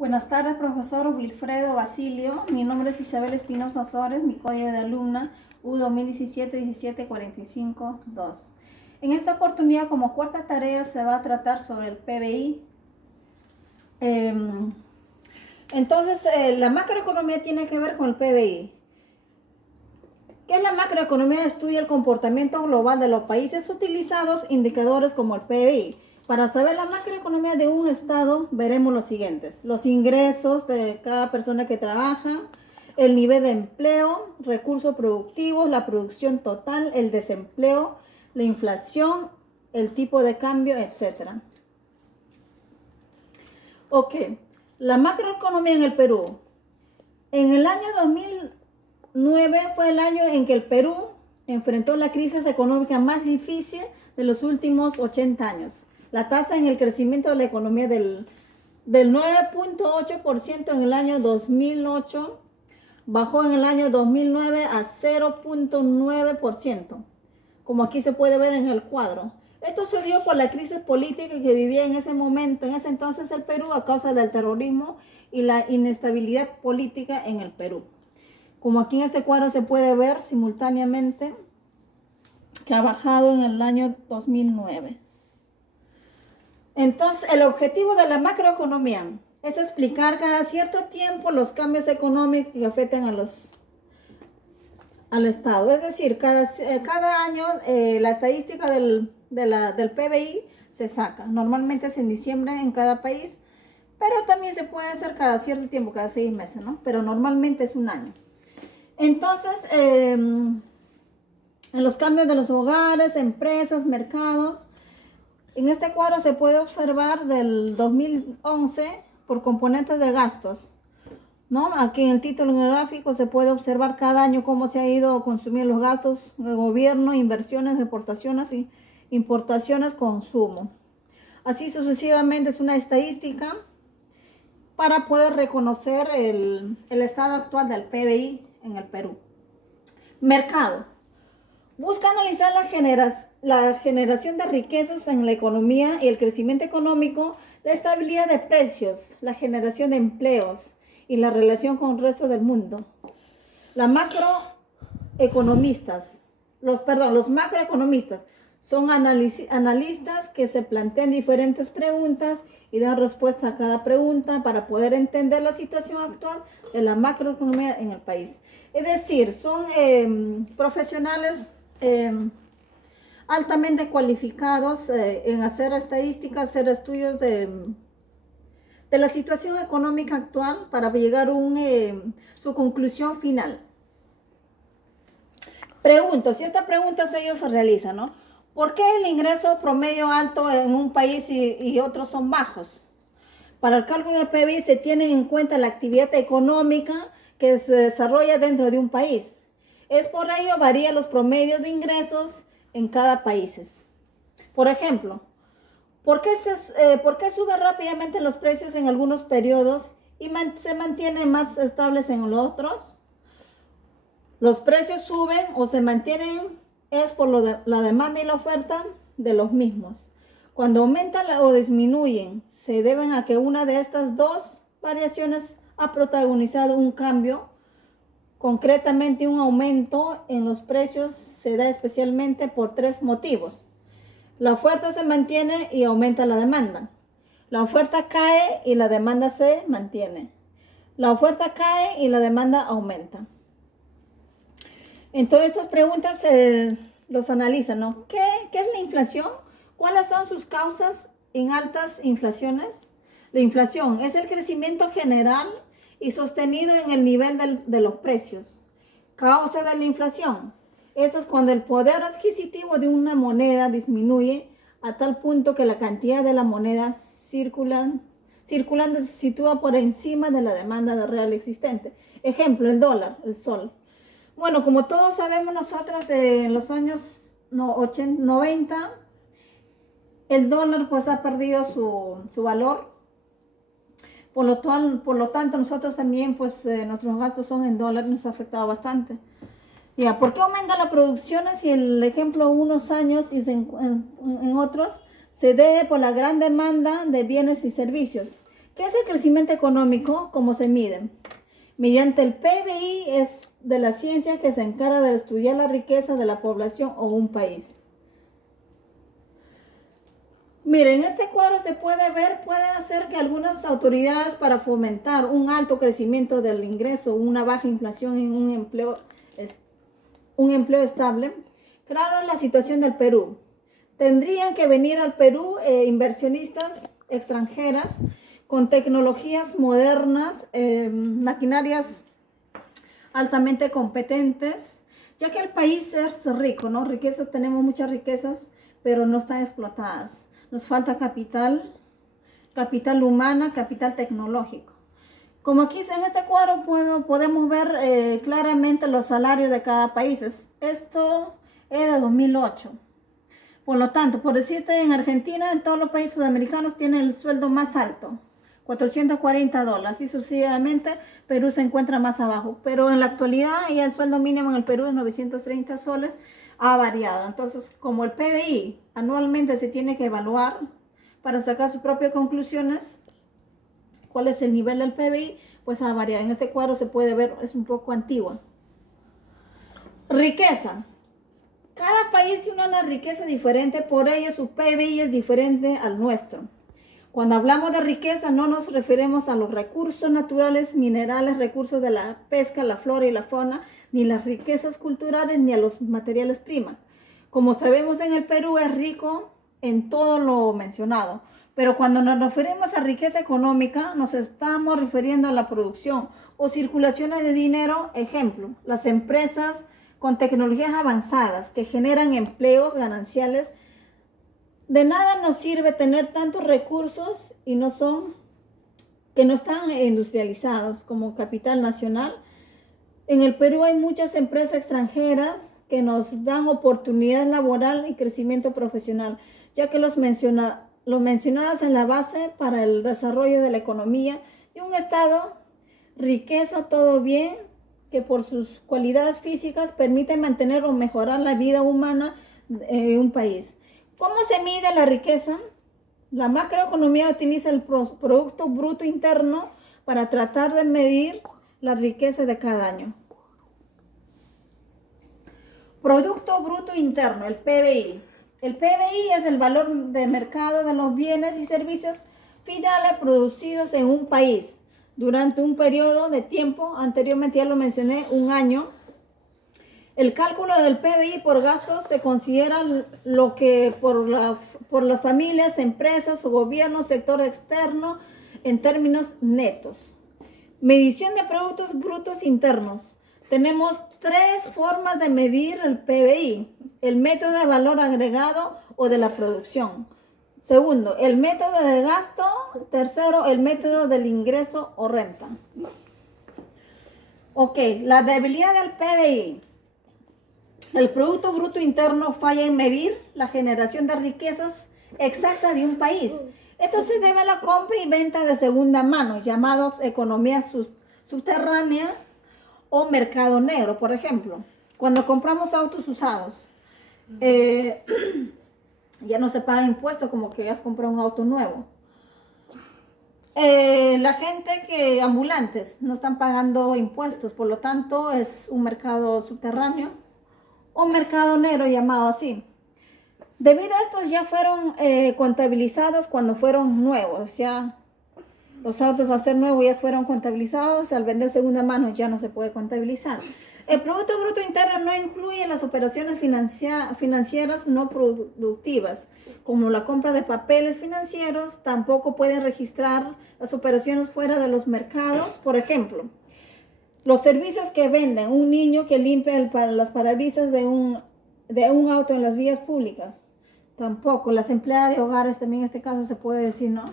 Buenas tardes, profesor Wilfredo Basilio. Mi nombre es Isabel Espinosa Osores, mi código de alumna U2017-1745-2. En esta oportunidad, como cuarta tarea, se va a tratar sobre el PBI. Entonces, la macroeconomía tiene que ver con el PBI. ¿Qué es la macroeconomía? Estudia el comportamiento global de los países utilizados indicadores como el PBI. Para saber la macroeconomía de un estado, veremos los siguientes: los ingresos de cada persona que trabaja, el nivel de empleo, recursos productivos, la producción total, el desempleo, la inflación, el tipo de cambio, etc. Ok, la macroeconomía en el Perú. En el año 2009 fue el año en que el Perú enfrentó la crisis económica más difícil de los últimos 80 años. La tasa en el crecimiento de la economía del 9.8% en el año 2008 bajó en el año 2009 a 0.9%, como aquí se puede ver en el cuadro. Esto se dio por la crisis política que vivía en ese momento, en ese entonces el Perú, a causa del terrorismo y la inestabilidad política en el Perú. Como aquí en este cuadro se puede ver simultáneamente que ha bajado en el año 2009. Entonces, el objetivo de la macroeconomía es explicar cada cierto tiempo los cambios económicos que afectan al Estado. Es decir, cada año la estadística del PBI se saca. Normalmente es en diciembre en cada país, pero también se puede hacer cada cierto tiempo, cada 6 meses, ¿no? Pero normalmente es un año. Entonces, en los cambios de los hogares, empresas, mercados, en este cuadro se puede observar del 2011 por componentes de gastos, ¿no? Aquí en el título gráfico se puede observar cada año cómo se ha ido consumiendo los gastos de gobierno, inversiones, exportaciones y importaciones, consumo. Así sucesivamente. Es una estadística para poder reconocer el estado actual del PBI en el Perú. Mercado. Busca analizar la generación de riquezas en la economía y el crecimiento económico, la estabilidad de precios, la generación de empleos y la relación con el resto del mundo. Los macroeconomistas son analistas que se plantean diferentes preguntas y dan respuesta a cada pregunta para poder entender la situación actual de la macroeconomía en el país. Es decir, son profesionales altamente cualificados en hacer estadísticas, hacer estudios de la situación económica actual para llegar a su conclusión final. Pregunto, si esta pregunta ellos se realizan, ¿no? ¿Por qué el ingreso promedio alto en un país y otros son bajos? Para el cálculo del PBI se tiene en cuenta la actividad económica que se desarrolla dentro de un país. Es por ello varían los promedios de ingresos en cada país. Por ejemplo, ¿por qué sube rápidamente los precios en algunos periodos y se mantienen más estables en los otros? Los precios suben o se mantienen es por la demanda y la oferta de los mismos. Cuando aumentan o disminuyen, se deben a que una de estas dos variaciones ha protagonizado un cambio. Concretamente, un aumento en los precios se da especialmente por 3 motivos. La oferta se mantiene y aumenta la demanda. La oferta cae y la demanda se mantiene. La oferta cae y la demanda aumenta. Entonces, estas preguntas los analizan, ¿no? ¿Qué es la inflación? ¿Cuáles son sus causas en altas inflaciones? La inflación es el crecimiento general y sostenido en el nivel de los precios. Causa de la inflación. Esto es cuando el poder adquisitivo de una moneda disminuye a tal punto que la cantidad de la moneda circulante se sitúa por encima de la demanda real existente. Ejemplo, el dólar, el sol. Bueno, como todos sabemos nosotras, en los años 90, el dólar pues ha perdido su valor. Por lo tanto, nosotros también, pues, nuestros gastos son en dólares, nos ha afectado bastante. Ya, ¿por qué aumenta la producción? Si el ejemplo unos años y en otros se debe por la gran demanda de bienes y servicios ¿Qué es el crecimiento económico? ¿Cómo se mide? Mediante el PBI es de la ciencia que se encarga de estudiar la riqueza de la población o un país. Miren, en este cuadro se puede ver, puede hacer que algunas autoridades para fomentar un alto crecimiento del ingreso, una baja inflación en un empleo estable. Claro, la situación del Perú. Tendrían que venir al Perú inversionistas extranjeras con tecnologías modernas, maquinarias altamente competentes, ya que el país es rico, ¿no? Riquezas, tenemos muchas riquezas, pero no están explotadas. Nos falta capital, capital humana, capital tecnológico. Como aquí en este cuadro podemos ver claramente los salarios de cada país. Esto es de 2008. Por lo tanto, por decirte, en Argentina, en todos los países sudamericanos tienen el sueldo más alto, $440, y sucesivamente Perú se encuentra más abajo. Pero en la actualidad ya el sueldo mínimo en el Perú es 930 soles, ha variado. Entonces, como el PBI anualmente se tiene que evaluar para sacar sus propias conclusiones, cuál es el nivel del PBI, pues ha variado. En este cuadro se puede ver, es un poco antigua. Riqueza. Cada país tiene una riqueza diferente, por ello su PBI es diferente al nuestro. Cuando hablamos de riqueza no nos referimos a los recursos naturales, minerales, recursos de la pesca, la flora y la fauna, ni las riquezas culturales, ni a los materiales prima. Como sabemos, en el Perú es rico en todo lo mencionado, pero cuando nos referimos a riqueza económica nos estamos refiriendo a la producción o circulación de dinero. Ejemplo, las empresas con tecnologías avanzadas que generan empleos gananciales. De nada nos sirve tener tantos recursos y que no están industrializados como capital nacional. En el Perú hay muchas empresas extranjeras que nos dan oportunidad laboral y crecimiento profesional, ya que los mencionadas en la base para el desarrollo de la economía de un estado, riqueza, todo bien, que por sus cualidades físicas permiten mantener o mejorar la vida humana en un país. ¿Cómo se mide la riqueza? La macroeconomía utiliza el Producto Bruto Interno para tratar de medir la riqueza de cada año. Producto Bruto Interno, el PBI. El PBI es el valor de mercado de los bienes y servicios finales producidos en un país durante un periodo de tiempo, anteriormente ya lo mencioné, un año. El cálculo del PBI por gastos se considera lo que por las familias, empresas o gobiernos, sector externo, en términos netos. Medición de productos brutos internos. Tenemos tres formas de medir el PBI. El método de valor agregado o de la producción. Segundo, el método de gasto. Tercero, el método del ingreso o renta. Ok, la debilidad del PBI. El Producto Bruto Interno falla en medir la generación de riquezas exactas de un país. Esto se debe a la compra y venta de segunda mano, llamados economía subterránea o mercado negro. Por ejemplo, cuando compramos autos usados, ya no se paga impuesto como que has comprado un auto nuevo. La gente ambulantes no están pagando impuestos, por lo tanto es un mercado subterráneo o mercado negro llamado así. Debido a estos ya fueron contabilizados cuando fueron nuevos, o sea, los autos al ser nuevos ya fueron contabilizados, al vender segunda mano ya no se puede contabilizar. El Producto Bruto Interno no incluye las operaciones financieras no productivas, como la compra de papeles financieros. Tampoco pueden registrar las operaciones fuera de los mercados. Por ejemplo, los servicios que venden, un niño que limpia las parabrisas de un auto en las vías públicas. Tampoco. Las empleadas de hogares también en este caso se puede decir, ¿no?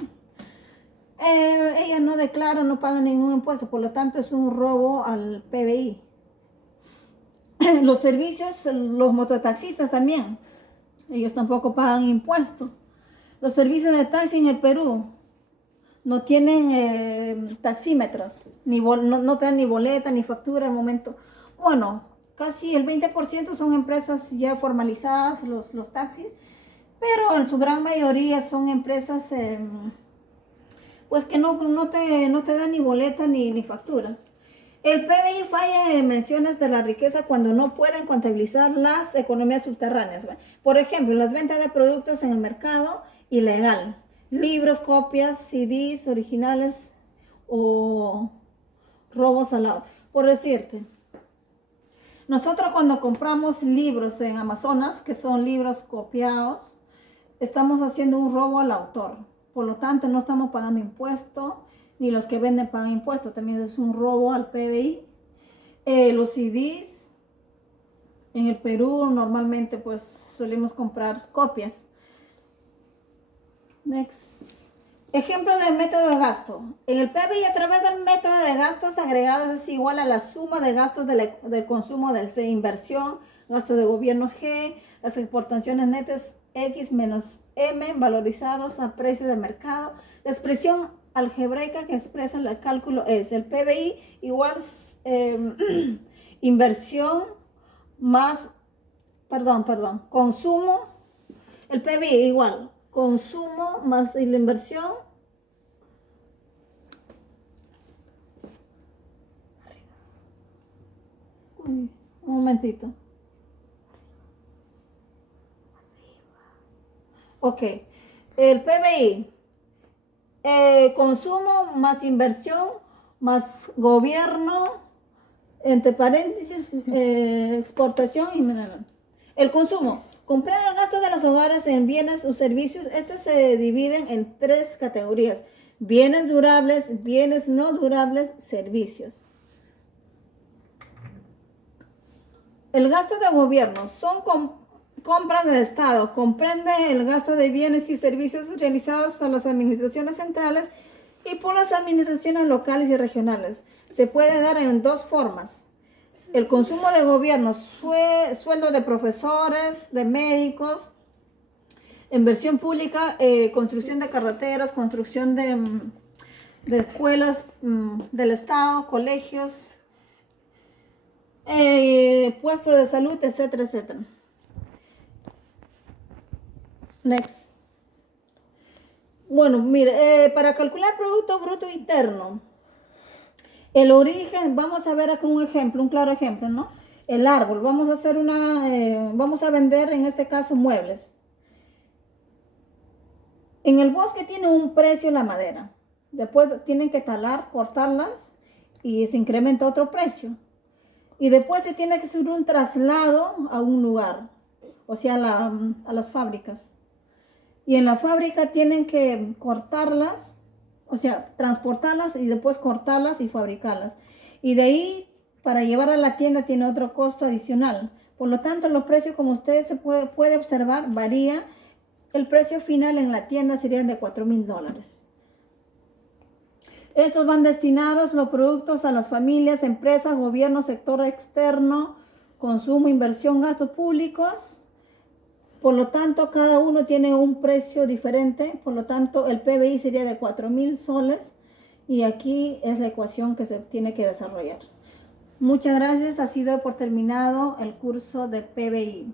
Ellas no declaran, no pagan ningún impuesto, por lo tanto es un robo al PBI. Los servicios, los mototaxistas también, ellos tampoco pagan impuestos. Los servicios de taxi en el Perú no tienen taxímetros, no te dan ni boleta ni factura al momento. Bueno, casi el 20% son empresas ya formalizadas, los taxis, pero en su gran mayoría son empresas pues que no te da ni boleta ni factura. El PBI falla en menciones de la riqueza cuando no pueden contabilizar las economías subterráneas. ¿Va? Por ejemplo, las ventas de productos en el mercado ilegal. Libros, copias, CDs originales o robos al auto. Por decirte, nosotros cuando compramos libros en Amazonas, que son libros copiados, estamos haciendo un robo al autor. Por lo tanto, no estamos pagando impuestos, ni los que venden pagan impuestos. También es un robo al PBI. Los CDs, en el Perú normalmente pues solemos comprar copias. Next. Ejemplo del método de gasto. En el PBI, a través del método de gastos agregados es igual a la suma de gastos del consumo del C, inversión, gasto de gobierno G, las exportaciones netas X menos M valorizados a precio de mercado. La expresión algebraica que expresa el cálculo es el PBI igual inversión más, consumo. El PBI igual consumo más la inversión un momentito. Ok, el PBI, consumo más inversión más gobierno, entre paréntesis, exportación y el consumo. Comprar el gasto de los hogares en bienes o servicios, estos se dividen en tres categorías: bienes durables, bienes no durables, servicios. El gasto de gobierno son compras del Estado, comprende el gasto de bienes y servicios realizados a las administraciones centrales y por las administraciones locales y regionales. Se puede dar en dos formas. El consumo de gobierno, sueldo de profesores, de médicos, inversión pública, construcción de carreteras, construcción de escuelas del Estado, colegios, puestos de salud, etcétera, etcétera. Next. Bueno, mire, para calcular Producto Bruto Interno, el origen, vamos a ver aquí un ejemplo, un claro ejemplo, ¿no? El árbol, vamos a hacer vamos a vender en este caso muebles. En el bosque tiene un precio la madera. Después tienen que talar, cortarlas y se incrementa otro precio. Y después se tiene que hacer un traslado a un lugar, o sea, a las fábricas. Y en la fábrica tienen que cortarlas, o sea, transportarlas y después cortarlas y fabricarlas. Y de ahí, para llevar a la tienda, tiene otro costo adicional. Por lo tanto, los precios, como ustedes se puede observar, varía. El precio final en la tienda serían de $4,000. Estos van destinados los productos a las familias, empresas, gobierno, sector externo, consumo, inversión, gastos públicos. Por lo tanto, cada uno tiene un precio diferente. Por lo tanto, el PBI sería de 4,000 soles. Y aquí es la ecuación que se tiene que desarrollar. Muchas gracias. Ha sido por terminado el curso de PBI.